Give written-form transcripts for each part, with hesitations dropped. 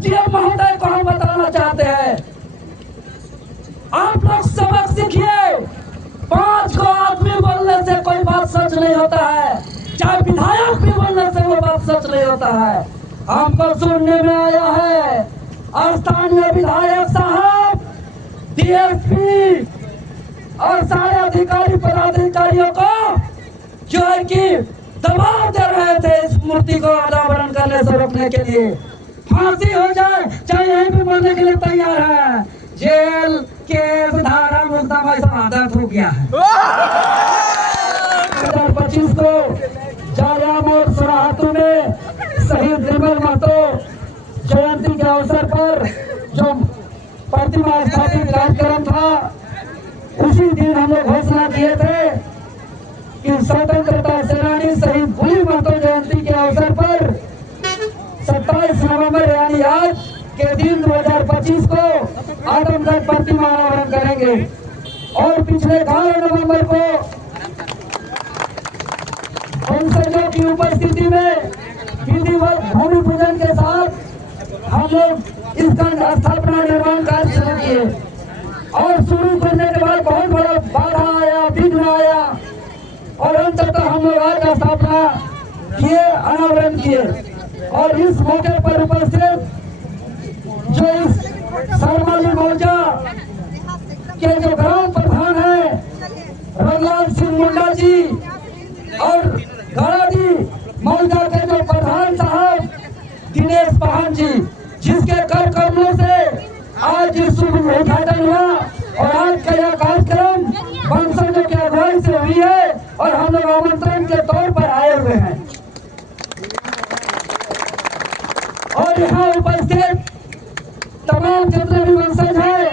SDM महोदय को हम बताना चाहते हैं, आप लोग सबक सीखिए। 5 को आदमी बोलने से कोई बात सच नहीं होता है, चाहे विधायक भी बोलने से वो बात सच नहीं होता है। हमको सुनने में आया है स्थानीय विधायक साहब, डीएसपी और सारे अधिकारी पदाधिकारियों को जो है कि दबाव दे रहे थे इस मूर्ति को अनावरण करने से रोकने के लिए। फांसी हो जाए चाहे यहीं भी मरने के लिए तैयार है। जेल केस धारा मुकदमा सब आदत हो गया है। 2025 को जालिया मोड़ सोनाहातू में शहीद निर्मल महतो जयंती के अवसर पर जो प्रतिमा स्थापित कार्यक्रम था, उसी दिन हम लोग घोषणा किए थे कि स्वतंत्रता सेनानी शहीद भूली महतो जयंती के अवसर पर 27 नवंबर यानी आज के दिन 2025 को आदमगढ़ प्रतिमा अनावरण करेंगे। और पिछले 11 नवंबर को वंशजों की उपस्थिति में विधिवत भूमि पूजन के साथ हम लोग इसका स्थापना निर्माण कार्य शुरू किए। और शुरू करने के बाद बहुत बड़ा बाधा आया, विघ्न आया और अंततः हम लोग आज स्थापना किए, अनावरण किए। और इस मौके पर उपस्थित जो इस सरमाली मौजा के जो ग्राम प्रधान है रघुलाल सिंह मुंडा जी और गड़ाडी मौजा के जो प्रधान साहब दिनेश पाहन जी, जिसके कर कमलों से आज इस शुभ उद्घाटन हुआ और आज का यह कार्यक्रम वंशजों की अगुवाई से हुई है और हम लोग आमंत्रण के तौर पर आए हुए हैं। और यहाँ उपस्थित तमाम जितने भी वंशज हैं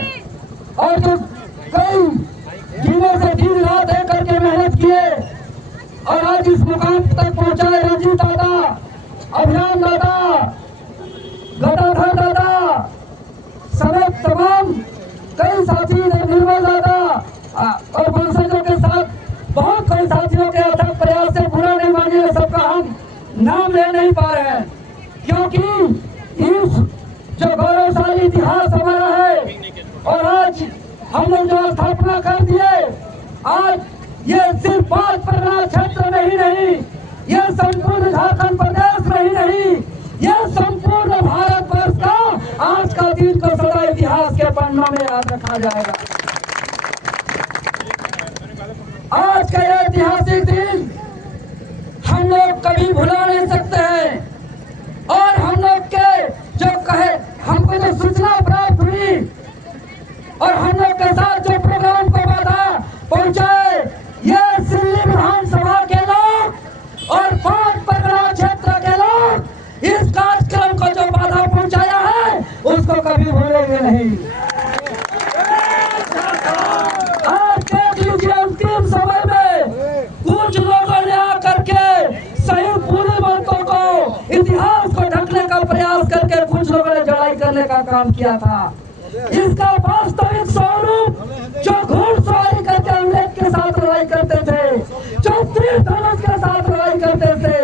और जो कई दिनों से दिन रात एक करके मेहनत किए और आज इस मुकाम तक पहुंचाए, रंजीत दादा, अभियान दादा, गदाधर दादा समेत तमाम कई साथी, निर्मल दादा और वंशजों के साथ बहुत कई साथियों के अथक प्रयास से बुरा नहीं मानिए, सबका हम नाम ले नहीं पा रहे हैं, क्योंकि इस जो गौरवशाली इतिहास हमारा है और आज हम लोग जो स्थापना कर दिए, आज ये सिर्फ 5 परगना क्षेत्र में ही नहीं, ये संपूर्ण झारखंड प्रदेश में ही नहीं, यह संपूर्ण भारतवर्ष का आज का दिन को सदा इतिहास के पन्नों में याद रखा जाएगा। आज का यह ऐतिहासिक दिन हम लोग कभी भुला नहीं सकते हैं। और हम लोग के जो कहे हमको जो सूचना प्राप्त हुई और हम लोग के साथ जो प्रोग्राम को बाधा पहुंचाए, ये सिल्ली विधानसभा के लोग और 5 परगना क्षेत्र के लोग इस कार्यक्रम को जो बाधा पहुंचाया है उसको कभी भूलेंगे नहीं। आज देख लीजिए अंतिम समय में कुछ लोगों ने आकर के शहीद भूली महतो को इतिहास को ढकने का प्रयास करके कुछ लोगों ने लड़ाई करने का काम किया था। इसका वास्तविक स्वरूप जो घुड़सवारी करके अंग्रेज के साथ लड़ाई करते थे, जो तीर धनुष के साथ लड़ाई करते थे,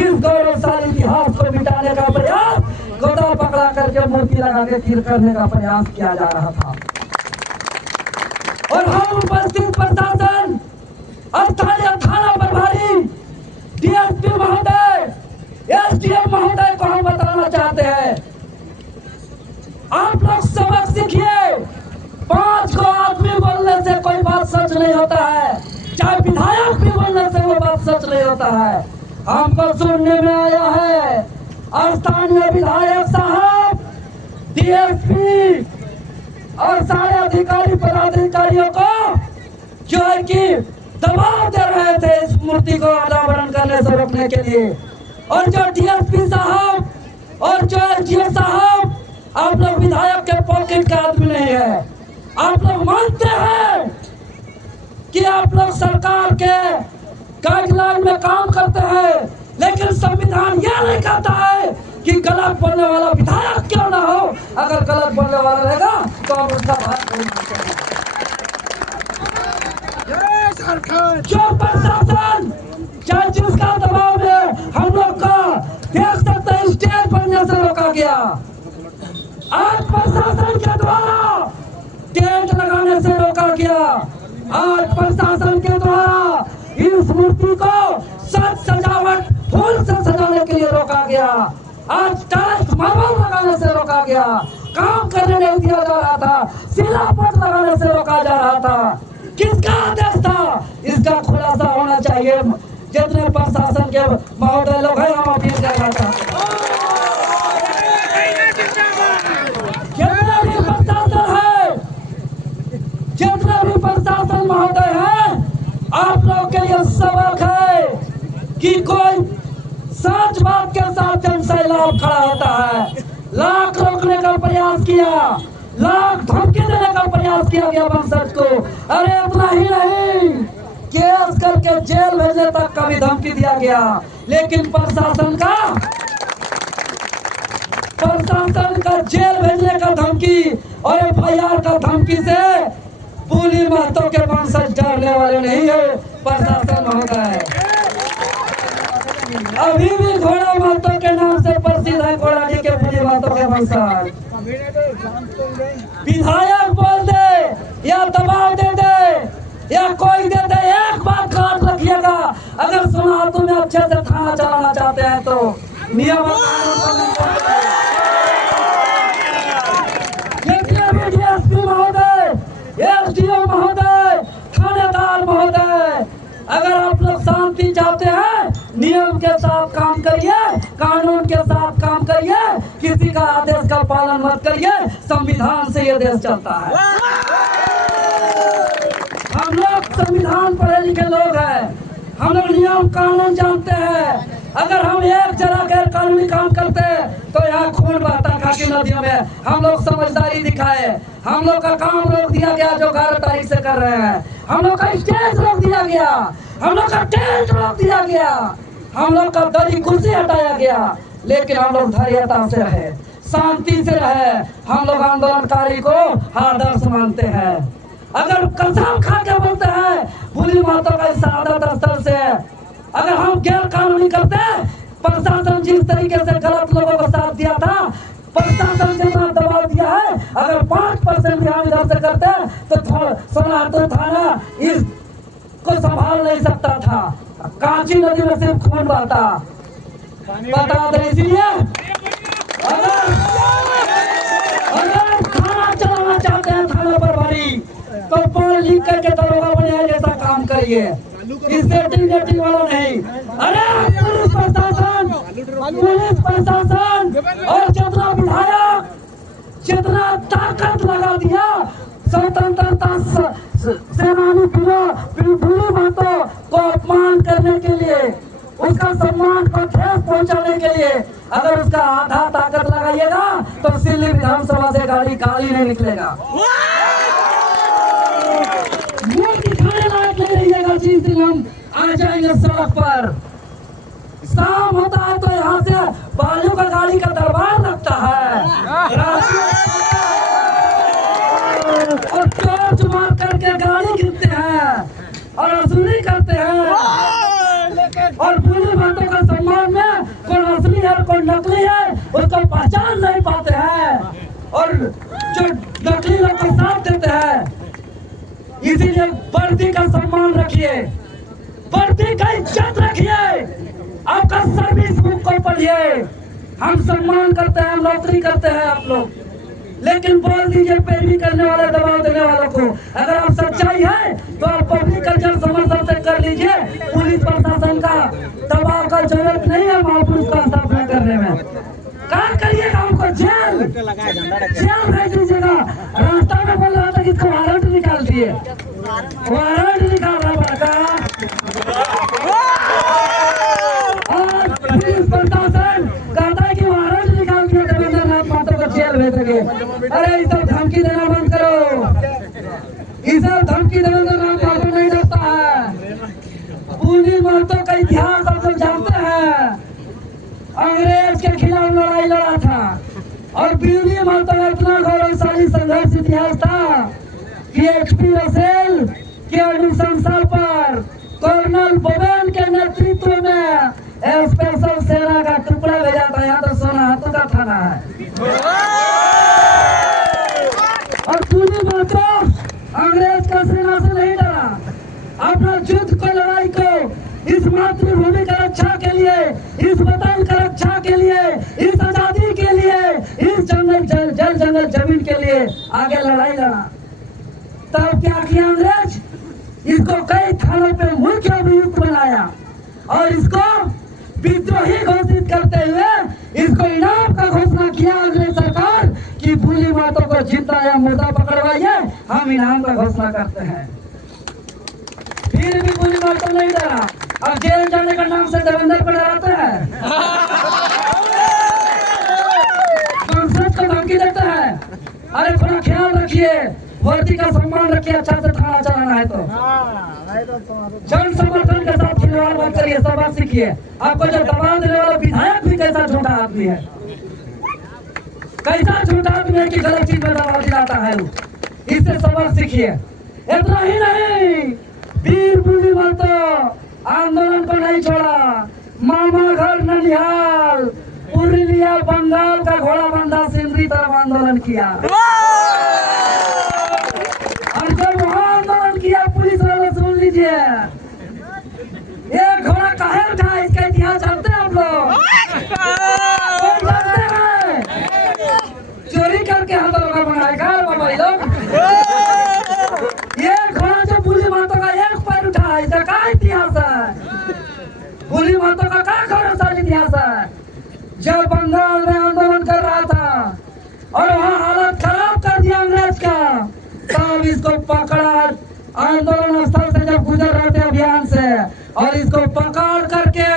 इस गौरवशाली इतिहास को मिटाने का प्रयास गदा पकड़ा करके मूर्ति लगा के तीर करने का प्रयास किया जा रहा था। और हम उपस्थित प्रशासन, स्थानीय थाना प्रभारी, डीएसपी महोदय, एसडीएम महोदय को हम बताना चाहते हैं, आप लोग सबक सीखिए। 5 को आदमी बोलने से कोई बात सच नहीं होता है, चाहे विधायक भी बोलने से वो बात सच नहीं होता है। हमको सुनने में आया है स्थानीय विधायक साहब, डीएसपी और सारे अधिकारी पदाधिकारियों को जो है कि दबाव दे रहे थे इस मूर्ति को अनावरण करने से रोकने के लिए। और जो डीएसपी साहब और जो एसडीओ साहब, आप लोग विधायक के पॉकेट का आदमी नहीं है। आप लोग मानते हैं कि आप लोग सरकार के गाइडलाइन में काम करते हैं, लेकिन संविधान यह नहीं कहता है कि गलत बोलने वाला विधायक क्यों ना हो, अगर गलत बोलने वाला रहेगा तो हम उसका बात नहीं मानते। जो प्रशासन चाहे जिसका दबाव है, हम लोग का देख सकते हैं स्टेज बनने से रोका गया। आज प्रशासन के द्वारा टेंट लगाने से रोका गया। आज प्रशासन के द्वारा इस मूर्ति को सज सजावट फूल से सजाने के लिए रोका गया। आज टाइल्स मार्बल लगाने से रोका गया। काम करने नहीं दिया जा रहा था। सिलापट लगाने से रोका जा रहा था। किसका आदेश था? इसका खुलासा होना चाहिए। जितने प्रशासन के महोदय लोग हैं, हम अपील कर रहा था, जितने भी प्रशासन है, जितने भी प्रशासन महोदय हैं, आप लोग के लिए सबक है कि कोई सच बात के साथ जन सैलाब खड़ा होता है। लाख रोकने का प्रयास किया, लाख धमकी देने का प्रयास किया गया वंशज को। अरे इतना ही नहीं, केस करके जेल भेजने तक का भी धमकी दिया गया। लेकिन प्रशासन का जेल भेजने का धमकी और FIR का धमकी से बुली महतो के वंशज डरने वाले नहीं है। प्रशासन महोदय अभी भी घोड़ा महतो के नाम से प्रसिद्ध है। घोड़ा जी के बुली महतो के वंशज विधायक बोल दे या दबाव दे दे या कोई दे दे, एक बात काट रखिएगा। अगर सोनातू में अच्छे से थाना चलाना चाहते हैं तो नियम DSP महोदय, SDO महोदय, थानेदार महोदय, अगर आप लोग शांति चाहते हैं, नियम के साथ काम करिए, कानून के साथ काम करिए, किसी का आदेश का पालन मत करिए। संविधान से ये देश चलता है। हम लोग संविधान पढ़े लिखे लोग हैं, हम लोग नियम कानून जानते हैं। अगर हम एक जरा गैर कानूनी काम करते तो यहाँ खून बहता काशी नदियों में। हम लोग समझदारी दिखाए, हम लोग का काम रोक दिया गया जो 11 तारीख से कर रहे हैं। हम लोग का स्टेज रोक दिया गया, हम लोग का टेंट रोक दिया गया, हम लोग का दरी कुर्सी हटाया गया। लेकिन हम लोग धैर्यता से रहे, शांति से रहे। हम लोग आंदोलनकारी को आदर्श मानते हैं। अगर कसम खा के बोलते हैं बुली महतो का शहादत स्थल से, अगर हम गैर कानूनी करते, प्रशासन जिस तरीके से गलत लोगों को साथ दिया था, प्रशासन जितना दबाव दिया है, अगर 5% भी हम इधर से करते तो सोनातू थाना इसको संभाल नहीं सकता था। कांची नदी में सिर्फ खून बहता। बता दें, इसलिए अगर थाना चलाना चाहते हैं, थाना प्रभारी, तो पढ़ लिख करके दरोगा बने जैसा काम करिए। इससे टिंग वाला नहीं। अरे पुलिस प्रशासन और जितना विधायक जितना ताकत लगा दिया स्वतंत्रता सेनानी बुली महतो को अपमान करने के लिए, उसका सम्मान को ठेस पहुंचाने के लिए, अगर उसका आधा ताकत लगाइएगा तो सिल्ली विधानसभा से गाड़ी काली नहीं निकलेगा। दिखाने लायक नहीं रहिएगा। जिस दिन हम आ जाएंगे सड़क पर, शाम होता है तो यहाँ से बालू का गाड़ी का दरबार लगता है और टॉर्च मार करके गाड़ी गिरते हैं और वसूली करते हैं। और बुली महतो का सम्मान में कौन असली है कौन नकली है उसको पहचान नहीं पाते हैं और जो नकली लोग का साथ देते हैं। इसीलिए वर्दी का सम्मान रखिए, वर्दी का इज्जत रखिए, आपका सर्विस बुक को पढ़िए। हम सम्मान करते हैं, हम नौकरी करते हैं आप लोग, लेकिन बोल दीजिए पैरवी करने वाले, दबाव देने वालों को। अगर आप सच्चाई है तो आप पब्लिक कल्चर समर्थन से कर लीजिए। पुलिस प्रशासन का दबाव का जरूरत नहीं है महापुरुष का स्थापना करने में। काम करिएगा, हमको जेल भेज दीजिएगा। रास्ता में बोल रहा था कि इसको वारंट निकाल दिए, वारंट निकालना पड़ता। और पुलिस प्रशासन कहता है कि वारंट निकाल दिया देवेंद्र नाथ महतो को जेल भेज सके। अरे ये सब धमकी देना बंद करो, ये सब धमकी देवेंद्र नाथ महतो नहीं देता है। बुली महतो का इतिहास आप लोग जानते हैं, अंग्रेज के खिलाफ लड़ाई लड़ा था और बुली महतो का इतना गौरवशाली संघर्ष इतिहास था कि HP रसेल के अनुशंसा पर कर्नल बोवेन के नेतृत्व में स्पेशल सेना का टुकड़ा भेजा था। यहाँ तो सोनातू का थाना है। के लिए, इस आजादी के लिए, इस जल जंगल जमीन के लिए आगे लड़ाई लड़ा। तब क्या किया अंग्रेज? इसको कई थानों पे मुख्य अभियुक्त बनाया और इसको विद्रोही घोषित करते हुए इसको इनाम का घोषणा किया अंग्रेज सरकार कि भूली बातों को जिंदा या मुर्दा पकड़वाइए, हम इनाम का घोषणा करते हैं। फिर भी भूली बातों नहीं डरा, अब जेल जाने का नाम से देवेंद्र को डराते हैं, संसद को धमकी देते हैं। अरे थोड़ा ख्याल रखिए, वर्दी का सम्मान रखिए, अच्छा से थाना चलाना है तो जन समर्थन के साथ खिलवाड़ मत करिए, सबक सीखिए। आपको जो दबाव देने वाला विधायक भी कैसा झूठा आदमी है, कैसा झूठा आदमी है कि गलत चीज में दबाव दिलाता है, इससे सबक सीखिए। इतना ही नहीं, वीर बुद्धि महतो आंदोलन को नहीं छोड़ा, मामा घर ननिहाल पुरुलिया बंगाल का घोड़ा बंधा सिंधी तरफ आंदोलन किया। और जब वहां आंदोलन किया पुलिस वाले, सुन लीजिए, एक घोड़ा काहे उठा, इसका इतिहास जानते हैं आप लोग? जानते हैं? चोरी करके आंदोलन का बनाएगा बाबा लोग। ये घोड़ा जो बुली माता का एक पैर उठा, इसका क्या इतिहास है? बुली माता का क्या गौरवशाली इतिहास है? जब बंगाल में आंदोलन कर रहा था और वहाँ हालत खराब कर दिया अंग्रेज का, तब इसको पकड़ा आंदोलन स्थल से जब गुजर रहे थे अभियान से, और इसको पकड़ करके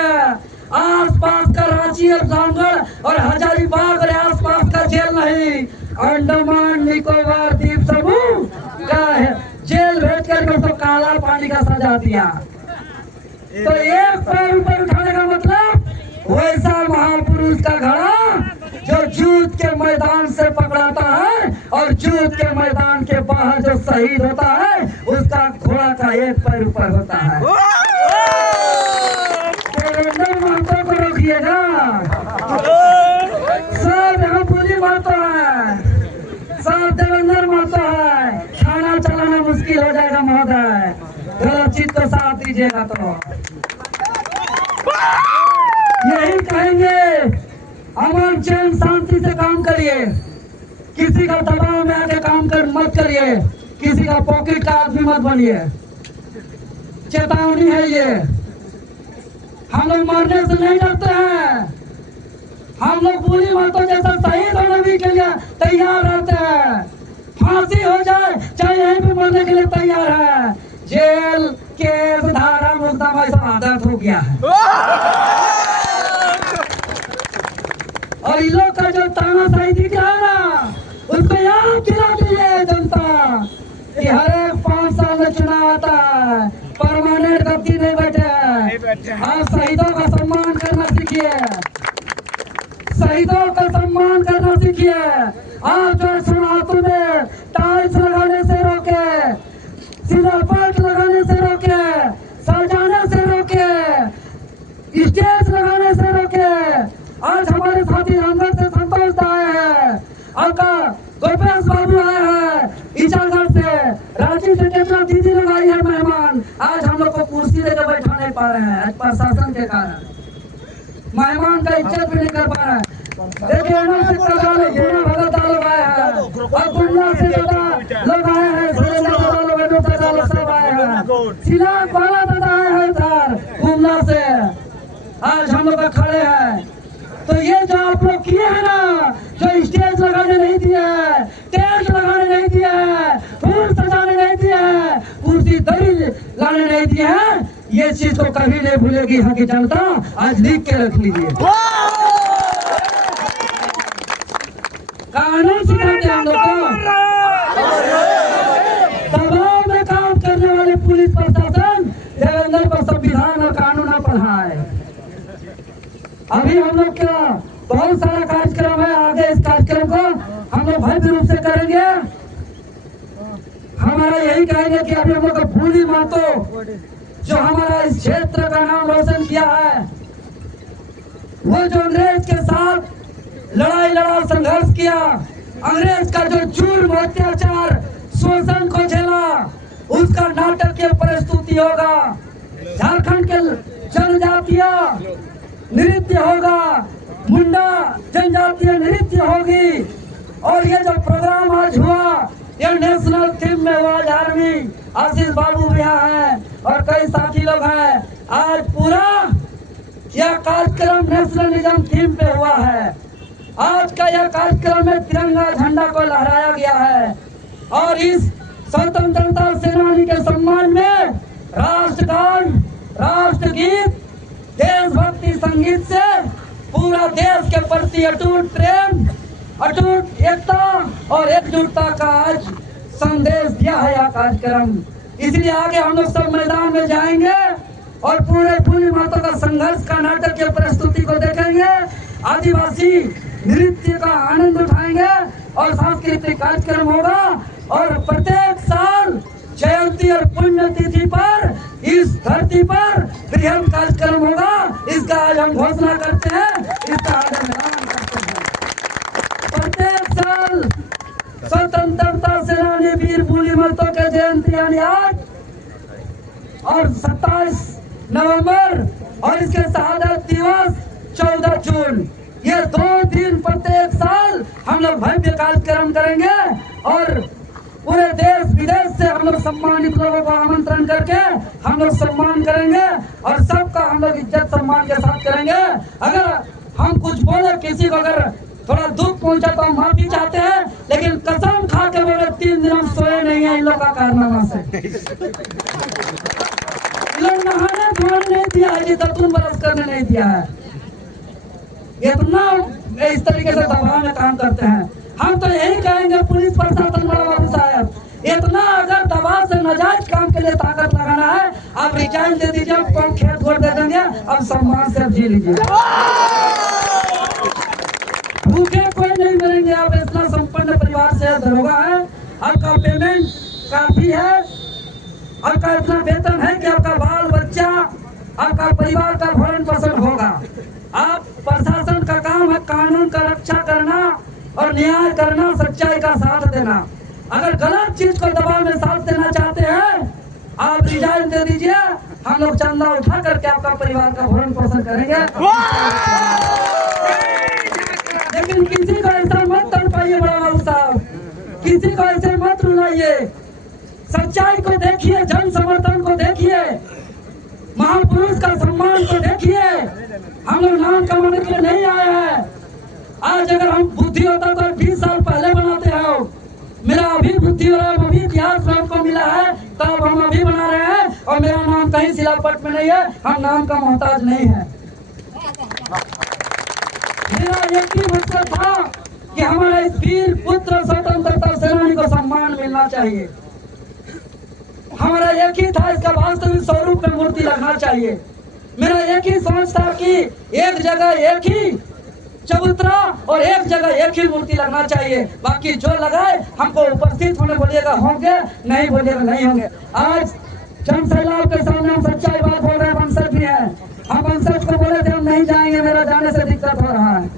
आसपास का रांची और रामगढ़ और हजारीबाग और आसपास का जेल नहीं, अंडमान निकोबार द्वीप समूह का जेल भेज करके उसको काला पानी का सजा दिया। तो एक पैर ऊपर उठाने का मतलब वैसा महापुरुष का घड़ा जो युद्ध के मैदान से पकड़ाता है और युद्ध के मैदान के बाहर जो शहीद होता है उसका घोड़ा का एक पैर ऊपर होता है। देवेंद्र महतो को रोकिएगा, सब यहाँ बुली महतो है, सब देवेंद्र महतो है, खाना चलाना मुश्किल हो जाएगा महोदय, गलत चीज को साथ दीजिएगा। तो यही कहेंगे, अमन चैन शांति से काम करिए, किसी का दबाव में आके काम कर मत करिए, किसी का पॉकेट का आदमी मत बनिए। चेतावनी है ये, हम लोग मरने से नहीं डरते हैं, हम लोग बुरी बातों जैसा शहीद होने भी के लिए तैयार रहते हैं, फांसी हो जाए चाहे यहीं पे मरने के लिए तैयार है। जेल केस धारा मुकदमा सब आदत हो गया है। और इन लोग का जो तानाशाही दिख रहा है ना, उसको याद दिला दीजिए जनता कि हर एक 5 साल में चुनाव आता है, परमानेंट गद्दी नहीं बैठे हैं। आप शहीदों का सम्मान करना सीखिए, शहीदों का सम्मान करना सीखिए। आप जो चुनाव में टाइल्स लगाने से रोके, सिलपट लगाने से रोके, सजाने से रोके, स्टेज लगाने से रोके। आज हमारे साथी रामगढ़ से संतोष आए हैं, आपका गोपेश बाबू आए हैं ईचागढ़ से, रांची से कितना दीदी लोग आई है मेहमान। आज हम लोग को कुर्सी लेकर बैठा नहीं पा रहे हैं, आज प्रशासन के कारण मेहमान का इज्जत भी नहीं कर पा रहे हैं। देखिए से भगत लोग आए हैं और गुंडा से लोग आए हैं, सब आए हैं, सिला पाला दादा आए हैं इधर गुमला से, आज हम लोग खड़े हैं। तो ये जो आप लोग किए हैं ना, जो स्टेज लगाने नहीं दिए है, टेंट लगाने नहीं दिए है, फूल सजाने नहीं दिए है, कुर्सी दरी लाने नहीं दिए हैं, ये चीज को कभी नहीं भूलेगी यहाँ की जनता। आज लिख के रख लीजिए, कानून सिखाते हम लोग को, दबाव में काम करने वाले पुलिस प्रशासन देवेंद्र को संविधान और कानून पढ़ाए। अभी हम लोग क्या बहुत सारा कार्यक्रम है, आगे इस कार्यक्रम को हम लोग भव्य रूप से करेंगे। हमारा यही कहेंगे कि अभी हम लोग को भूली महतो जो हमारा इस क्षेत्र का नाम रोशन किया है, वो जो अंग्रेज के साथ लड़ाई लड़ा, संघर्ष किया, अंग्रेज का जो जुर्म अत्याचार शोषण को झेला, उसका नाटकीय प्रस्तुति होगा। झारखंड के जनजातीय नृत्य होगा, मुंडा जनजातीय नृत्य होगी। और ये जो प्रोग्राम आज हुआ ये नेशनल थीम में हुआ। आर्मी आशीष बाबू भी यहाँ हैं और कई साथी लोग हैं। आज पूरा यह कार्यक्रम नेशनलिज्म थीम पे हुआ है। आज का यह कार्यक्रम में तिरंगा झंडा को लहराया गया है और इस स्वतंत्रता सेनानी के सम्मान में राष्ट्रगान, राष्ट्रगीत, देशभक्ति संगीत से पूरा देश के प्रति अटूट प्रेम, अटूट एकता और एकजुटता का आज संदेश दिया है यह कार्यक्रम। इसलिए आगे हम लोग सब मैदान में जाएंगे और पूरे भूमि माता का संघर्ष का नाटक की प्रस्तुति को देखेंगे, आदिवासी नृत्य का आनंद उठाएंगे और सांस्कृतिक कार्यक्रम होगा। और प्रत्येक साल जयंती और पुण्यतिथि पर इस धरती पर बृहद कार्यक्रम होगा। इसका आज हम घोषणा करते हैं, इसका आज हम ऐलान करते हैं। प्रत्येक साल स्वतंत्रता सेनानी वीर भूमि महतो के जयंती यानी आज और 27 नवंबर और इसके शहादत दिवस 14 जून, ये 2 दिन प्रत्येक साल हम लोग भव्य कार्यक्रम करेंगे और पूरे देश विदेश से हम लोग सम्मानित लोगों को आमंत्रण करके हम लोग सम्मान करेंगे और सबका हम लोग इज्जत सम्मान के साथ करेंगे। अगर हम कुछ बोले किसी को अगर थोड़ा दुख पहुंचा तो हम माफी चाहते हैं, लेकिन कसम खा के बोले 3 दिन हम सोए नहीं है इन लोग का कारनामा से। इन लोग नहाने धोने नहीं दिया है, दतून बरस करने नहीं दिया है। इतना इस तरीके से दबाव में काम करते हैं। हम तो यही कहेंगे पुलिस प्रशासन बाबू साहब, इतना अगर दबाव से नाजायज काम के लिए ताकत लगाना है आप रिजाइन दे दीजिए, आपको खेत छोड़ दे देंगे, अब सम्मान से जी लीजिए। भूखे कोई नहीं मरेंगे। आप इतना संपन्न परिवार से दरोगा है, आपका पेमेंट काफी है, आपका इतना वेतन है कि आपका बाल बच्चा, आपका परिवार का भरण पोषण होगा। आप प्रशासन का काम है कानून का रक्षा करना और न्याय करना, सच्चाई का साथ देना। अगर गलत चीज को दबाव में साथ देना चाहते हैं आप रिजाइन दे दीजिए, हम लोग चंदा उठा करके आपका परिवार का भरण पोषण करेंगे। लेकिन किसी को ऐसा मत तड़पाइए बड़ा बाबू साहब, किसी को ऐसे मत रुलाइए। सच्चाई को देखिए, जन समर्थन को देखिए, महापुरुष का सम्मान को देखिए। हम लोग नाम कमाने के लिए नहीं आए हैं। आज अगर हम बुद्धि होता तो 20 साल पहले बनाते हैं। मेरा अभी बुद्धि हो रहा है, अभी इतिहास हमको मिला है तब हम अभी बना रहे हैं और मेरा नाम कहीं शिलापट में नहीं है, हम नाम का मोहताज नहीं है। मेरा एक ही मकसद था कि हमारा इस वीर पुत्र स्वतंत्रता सेनानी को सम्मान मिलना चाहिए। हमारा एक ही था इसका वास्तविक स्वरूप में मूर्ति लगना चाहिए। मेरा एक ही सोच था कि एक जगह एक ही चबूतरा और एक जगह एक ही मूर्ति लगना चाहिए। बाकी जो लगाए हमको उपस्थित होने बोलिएगा होंगे, नहीं बोलिएगा नहीं होंगे। आज जमशेदलाल के सामने हम सच्चाई बात बोल रहे हैं, वंशज भी है। हम वंशज को बोले थे हम नहीं जाएंगे, मेरा जाने से दिक्कत हो रहा है।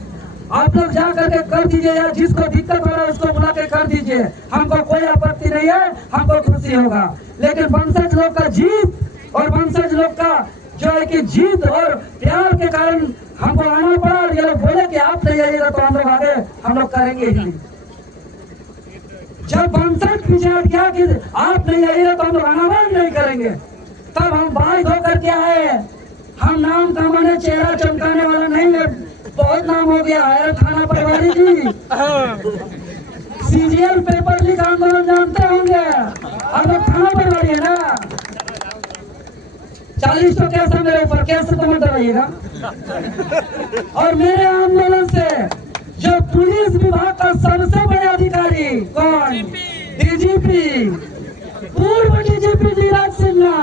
आप लोग जा करके कर दीजिए, या जिसको दिक्कत हो रहा है उसको बुला के कर दीजिए, हमको कोई आपत्ति नहीं है, हमको खुशी होगा। लेकिन वंशज लोग का जीत और वंशज लोग का जो है कि जीत और प्यार के कारण हमको आना पड़ा और ये लोग बोले कि आप नहीं आइएगा तो हम लोग आगे हम लोग करेंगे ही। जब वंशज विचार किया कि आप नहीं आइएगा तो हम लोग आना नहीं करेंगे, तब हम बाइक होकर के आए। हम नाम कमाने चेहरा चमकाने वाला नहीं है, बहुत नाम हो गया है। थाना पटवारी जी सीरियल पेपर लीक आंदोलन जानते होंगे, हम लोग थाना पटवारी है ना। 40 तो केस है मेरे ऊपर, केस तो मत डराइएगा। और मेरे आंदोलन से जो पुलिस विभाग का सबसे बड़े अधिकारी कौन, डीजीपी, पूर्व डीजीपी नीरज सिन्हा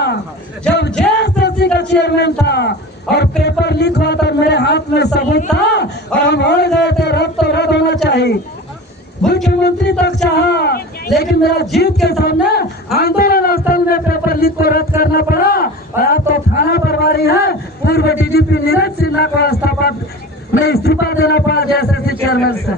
जब जेएसएससी का चेयरमैन था और पेपर लीक हुआ था मेरे हाथ में सबूत था और हम हो गए थे रद्द तो रद्द होना चाहिए। मुख्यमंत्री तक चाहा, लेकिन मेरा जीत के सामने आंदोलन स्थल में पेपर लीक को रद्द करना पड़ा और आप तो थाना प्रभारी है। पूर्व डीजीपी नीरज सिन्हा को इस्तीफा देना पड़ा जेएसएससी चेयरमैन से।